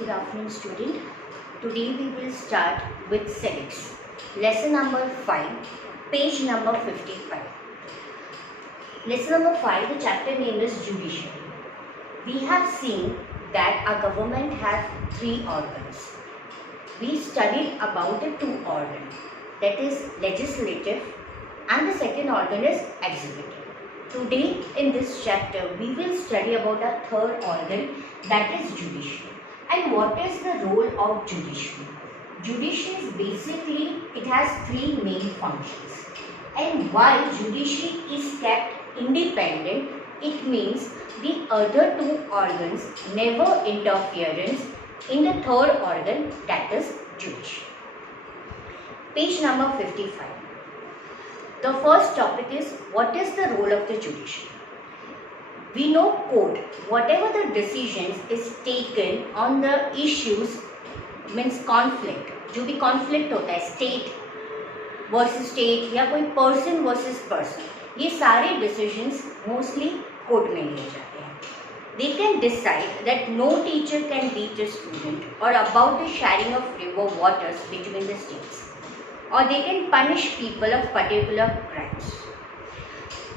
Good afternoon, student. Today we will start with civics. Lesson number 5, page number 55. Lesson number 5, the chapter name is Judiciary. We have seen that our government has three organs. We studied about the two organs, that is legislative, and the second organ is executive. Today in this chapter we will study about a third organ, that is judiciary. And what is the role of judiciary? Judiciary is basically, it has three main functions. And why judiciary is kept independent, it means the other two organs never interference in the third organ, that is judiciary. Page number 55. The first topic is, what is the role of the judiciary? We know court, whatever the decisions is taken on the issues means conflict, जो भी conflict होता है state versus state या कोई person versus person, ये सारे decisions mostly court में लिए जाते हैं. They can decide that no teacher can teach a student or about the sharing of river waters between the states, or they can punish people of particular crimes.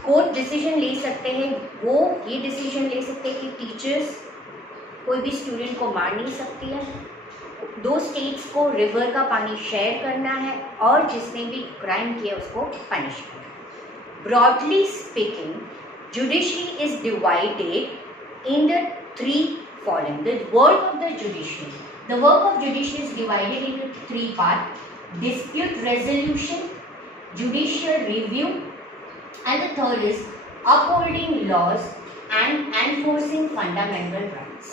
Court decision ले सकते हैं, वो ये decision ले सकते हैं कि teachers कोई भी स्टूडेंट को मार नहीं सकती है, दो स्टेट्स को रिवर का पानी शेयर करना है, और जिसने भी क्राइम किया उसको पनिश करना है. Broadly speaking, judiciary is divided in the three following. The work of the judiciary is divided in three part: dispute resolution, judicial review, and the third is upholding laws and enforcing fundamental rights.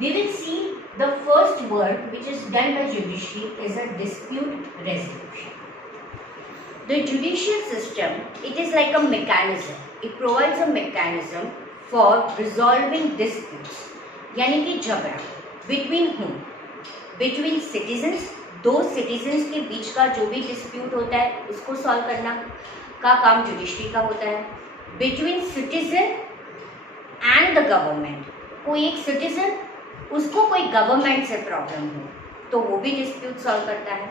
We will see the first work which is done by judiciary is a dispute resolution. The judicial system, it is like a mechanism. It provides a mechanism for resolving disputes. यानी कि झगड़ा between whom? Between citizens. दो citizens के बीच का जो भी dispute होता है उसको सॉल्व करना का काम जुडिशरी का होता है. Between citizen and the government, कोई एक सिटीजन, उसको कोई गवर्नमेंट से प्रॉब्लम हो तो वो भी डिस्प्यूट सॉल्व करता है.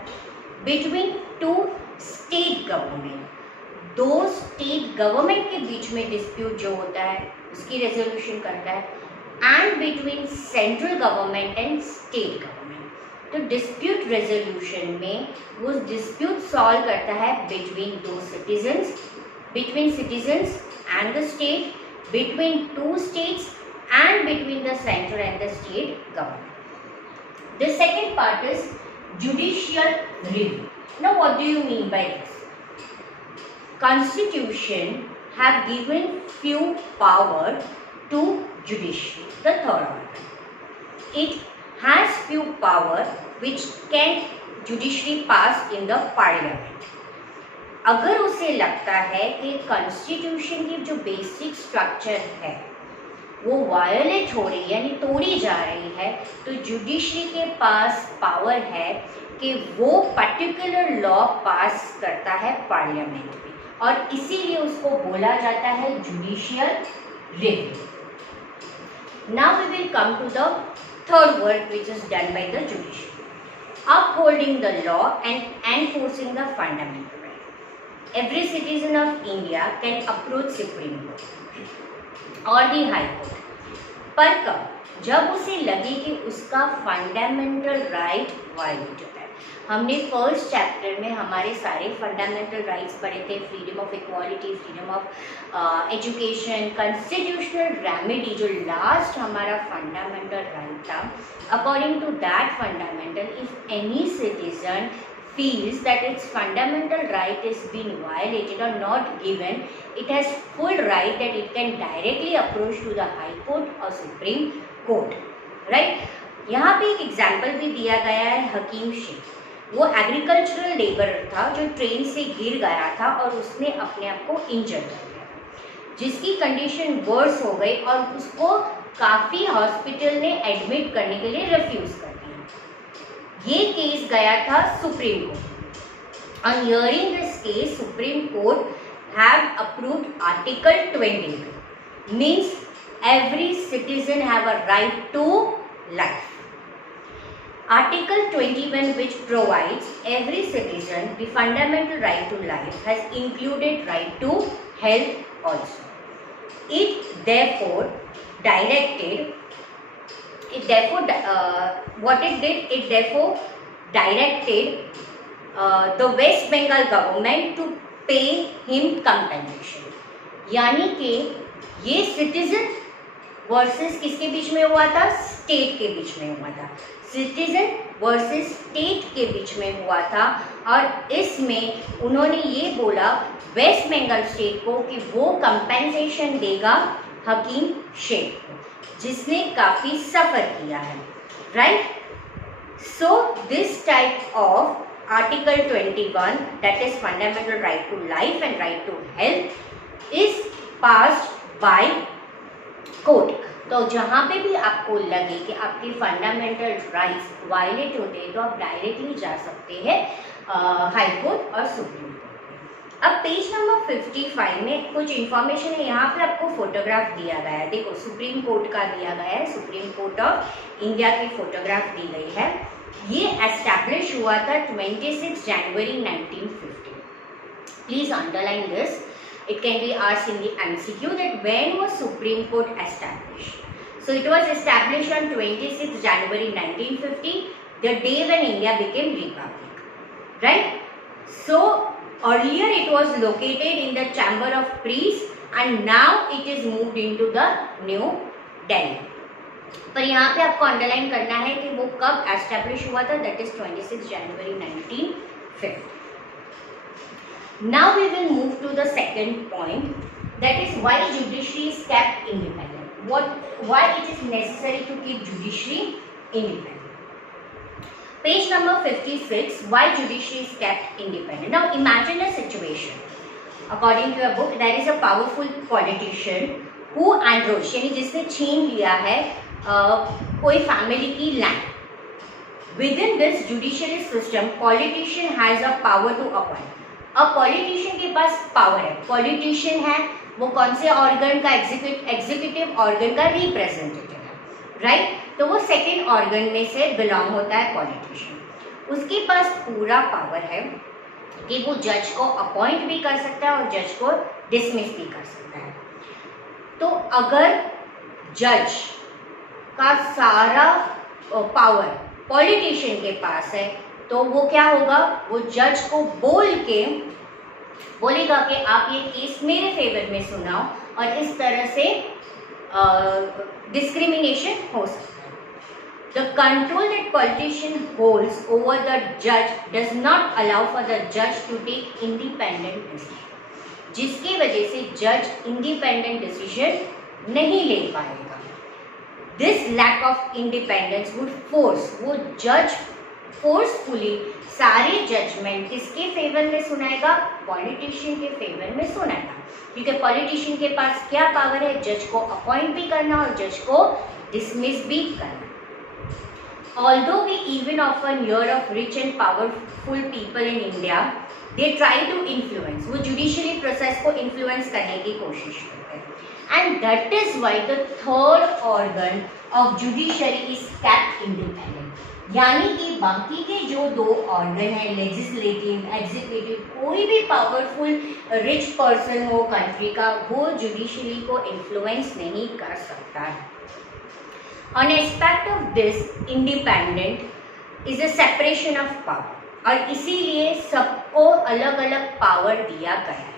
बिटवीन टू स्टेट गवर्नमेंट, दो स्टेट गवर्नमेंट के बीच में डिस्प्यूट जो होता है उसकी रेजोल्यूशन करता है. And between central government and state government, तो डिस्प्यूट रेजोल्यूशन में वो डिस्प्यूट सॉल्व करता है बिटवीन दो citizens, between citizens and the state, between two states, and between the central and the state government. The second part is judicial review. Now what do you mean by this? Constitution have given few power to judiciary, the third organ. It has few power which can judiciary pass in the parliament. अगर उसे लगता है कि constitution की जो basic structure है वो violet हो रही है यानी तोड़ी जा रही है, तो जुडिशरी के पास पावर है कि वो पर्टिकुलर लॉ पास करता है पार्लियामेंट में, और इसीलिए उसको बोला जाता है judicial review. Now we will come to the third work which is done by the judiciary: upholding the law and enforcing the fundamental right. Every citizen of India can approach Supreme Court or the High Court, पर कब? जब उसे लगे कि उसका fundamental right violate होता है. हमने फर्स्ट चैप्टर में हमारे सारे फंडामेंटल राइट्स पढ़े थे: freedom of equality, freedom of education, constitutional remedy, जो लास्ट हमारा फंडामेंटल राइट था. According to that fundamental, if any citizen feels that its fundamental right is being violated or not given, it has full right that it can directly approach to the High Court or Supreme Court. Right? यहाँ पे एक example भी दिया गया है हकीम शेख. वो agricultural labourer था जो ट्रेन से गिर गया था और उसने अपने आप को इंजर कर लिया, जिसकी कंडीशन वर्स हो गई और उसको काफ़ी हॉस्पिटल ने एडमिट करने के लिए रिफ्यूज़ कर दिया. ये केस गया था supreme court. On hearing this case, supreme court have approved article 22, means every citizen have a right to life. Article 21, which provides every citizen the fundamental right to life, has included right to health also. It therefore directed the West Bengal government to pay him compensation. यानी कि ये citizen versus किसके बीच में हुआ था? State के बीच में हुआ था। सिटीजन वर्सेस स्टेट के बीच में हुआ था और इसमें उन्होंने ये बोला वेस्ट बंगाल स्टेट को कि वो कंपेंसेशन देगा हकीम शेख को, जिसने काफ़ी सफ़र किया है, right. So this type of article 21, that is fundamental right to life and right to health, is passed by court. तो जहाँ पे भी आपको लगे कि आपके फंडामेंटल राइट्स वायलेट होते हैं तो आप डायरेक्टली जा सकते हैं हाई कोर्ट और सुप्रीम कोर्ट। अब पेज नंबर 55 में कुछ इन्फॉर्मेशन है। यहाँ पे आपको फोटोग्राफ दिया गया है, देखो सुप्रीम कोर्ट का दिया गया है, सुप्रीम कोर्ट ऑफ इंडिया की फोटोग्राफ दी गई है। ये एस्टैब्लिश हुआ था 26 जनवरी 1950। Please underline this. It can be asked in the MCQ that when was Supreme Court established? So it was established on 26 January 1950, the day when India became republic, right? So earlier it was located in the Chamber of Priests and now it is moved into the New Delhi. पर यहाँ पे आपको underline करना है कि वो कब establish हुआ था, that is 26 January 1950. Now we will move to the second point, that is why judiciary is kept independent. Why it is necessary to keep judiciary independent. Page number 56, why judiciary is kept independent. Now imagine a situation. According to a book, there is a powerful politician who encroached, यानी जिसने छीन लिया है कोई family की land. Within this judiciary system, politician has a power to appoint. अब politician के पास power है, पॉलिटिशियन है वो कौन से ऑर्गन का, एग्जीक्यूटिव ऑर्गन का रिप्रेजेंटेटिव है, राइट. तो वो सेकेंड ऑर्गन में से बिलोंग होता है पॉलिटिशियन. उसके पास पूरा पावर है कि वो जज को अपॉइंट भी कर सकता है और जज को डिसमिस भी कर सकता है. तो अगर जज का सारा पावर पॉलिटिशियन के पास है तो वो क्या होगा, वो जज को बोल के बोलेगा कि आप ये केस मेरे फेवर में सुनाओ और इस तरह से डिस्क्रिमिनेशन हो सकता है. The control that politician holds over the जज does not allow for the जज टू टेक इंडिपेंडेंट डिसीजन, जिसकी वजह से जज इंडिपेंडेंट डिसीजन नहीं ले पाएगा. This lack of independence would force, वो जज फोर्सफुली सारे जजमेंट किसके फेवर में सुनाएगा, पॉलिटिशियन के फेवर में सुनाएगा. क्योंकि पॉलिटिशियन के पास क्या पावर है, जज को अपॉइंट भी करना और जज को डिसमिस भी करना. Although we even often hear of rich and powerful people in India, they try to influence, वो जुडिशरी प्रोसेस को इन्फ्लुएंस करने की कोशिश करते हैं. And that is why the third organ of judiciary is kept independent. यानी कि बाकी के जो दो ऑर्गन है, लेजिस्लेटिव, एग्जीक्यूटिव, कोई भी पावरफुल रिच पर्सन हो कंट्री का, वो जुडिशरी को इन्फ्लुएंस नहीं कर सकता है. On aspect of this independent is a separation of power, और इसीलिए सबको अलग अलग पावर दिया गया है.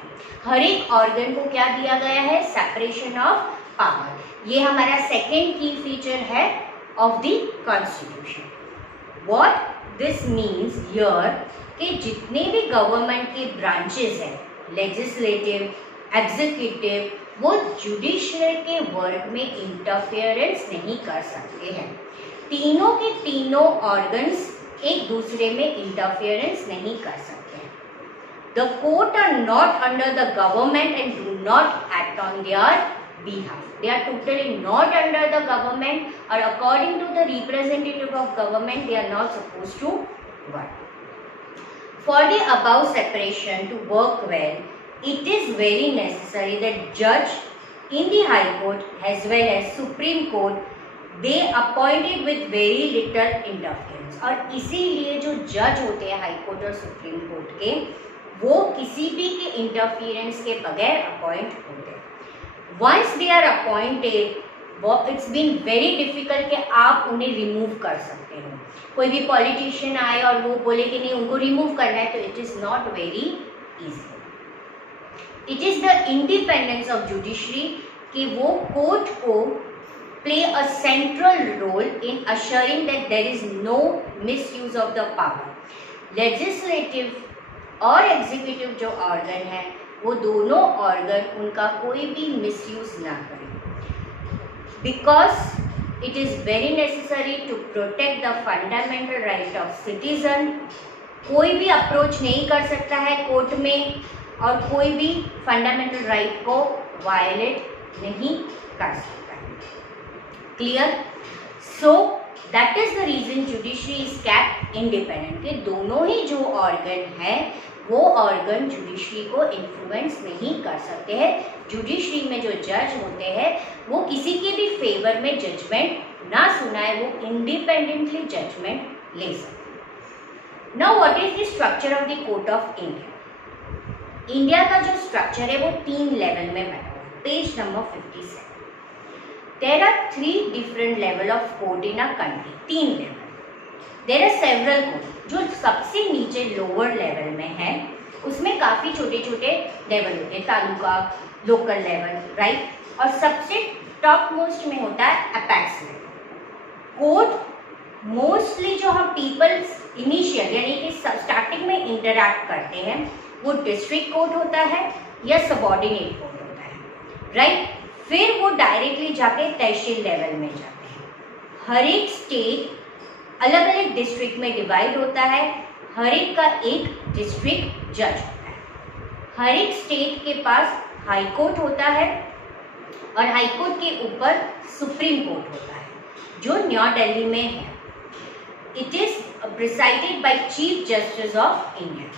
हर एक ऑर्गन को क्या दिया गया है, सेपरेशन ऑफ पावर. ये हमारा सेकेंड की फीचर है of the constitution. What this means here कि जितने भी गवर्नमेंट के ब्रांचेस हैं, लेजिस्लेटिव, एग्जीक्यूटिव, वो जुडिशरी के वर्क में इंटरफेरेंस नहीं कर सकते हैं. तीनों के तीनों ऑर्गन्स एक दूसरे में इंटरफेरेंस नहीं कर सकते हैं. The court are not under the government and do not act on their behalf. They are totally not under the government, or according to the representative of government they are not supposed to work. For the above separation to work well, it is very necessary that judge in the High Court as well as Supreme Court they appointed with very little interference, और इसीलिए जो जज होते हैं high court और supreme court के, वो किसी भी के इंटरफियरेंस के बगैर अपॉइंट होते हैं। वंस दे आर अपॉइंटेड, वो इट्स बीन वेरी डिफिकल्ट कि आप उन्हें रिमूव कर सकते हो। कोई भी पॉलिटिशियन आए और वो बोले कि नहीं उनको रिमूव करना है, तो it is not very easy. It is the independence of judiciary कि वो कोर्ट को play a central role in assuring that there is no misuse of the power. Legislative और एग्जीक्यूटिव जो ऑर्गन है, वो दोनों ऑर्गन उनका कोई भी मिसयूज ना करें, because it is very necessary to protect the fundamental right of citizen. कोई भी अप्रोच नहीं कर सकता है कोर्ट में और कोई भी फंडामेंटल राइट को वायलेट नहीं कर सकता है। Clear? So that is the reason judiciary is kept independent, कि दोनों ही जो ऑर्गन है वो ऑर्गन जुडिशरी को इन्फ्लुएंस नहीं कर सकते हैं। जुडिशरी में जो जज होते हैं वो किसी के भी फेवर में जजमेंट ना सुनाए, वो इंडिपेंडेंटली जजमेंट ले सकते। Now what is the structure of the court of India? India का जो स्ट्रक्चर है वो 3 लेवल में बना हुआ है। Page number 57। There are 3 different level of court in a country. 3 level. There are several court. जो सबसे नीचे लोअर लेवल में है उसमें काफ़ी छोटे छोटे लेवल होते हैं, तालुका, लोकल लेवल, राइट। और सबसे टॉप मोस्ट में होता है अपेक्स लेवल। कोर्ट मोस्टली जो हम पीपल्स इनिशियल यानी कि स्टार्टिंग में इंटरैक्ट करते हैं वो डिस्ट्रिक्ट कोर्ट होता है या सबऑर्डिनेट कोर्ट होता है, राइट। फिर वो डायरेक्टली जाके तहसील लेवल में जाते हैं। हर एक स्टेट अलग अलग डिस्ट्रिक्ट में डिवाइड होता है, हर एक का एक डिस्ट्रिक्ट जज होता है। हर एक स्टेट के पास हाई कोर्ट होता है और हाई कोर्ट के ऊपर सुप्रीम कोर्ट होता है जो न्यू दिल्ली में है। It is presided by chief justice of India.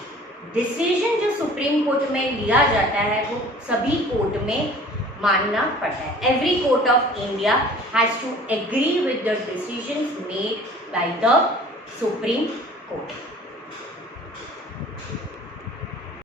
Decision जो सुप्रीम कोर्ट में लिया जाता है वो सभी कोर्ट में मानना पड़ता है। Every court of India has to agree with the decisions made by the Supreme Court.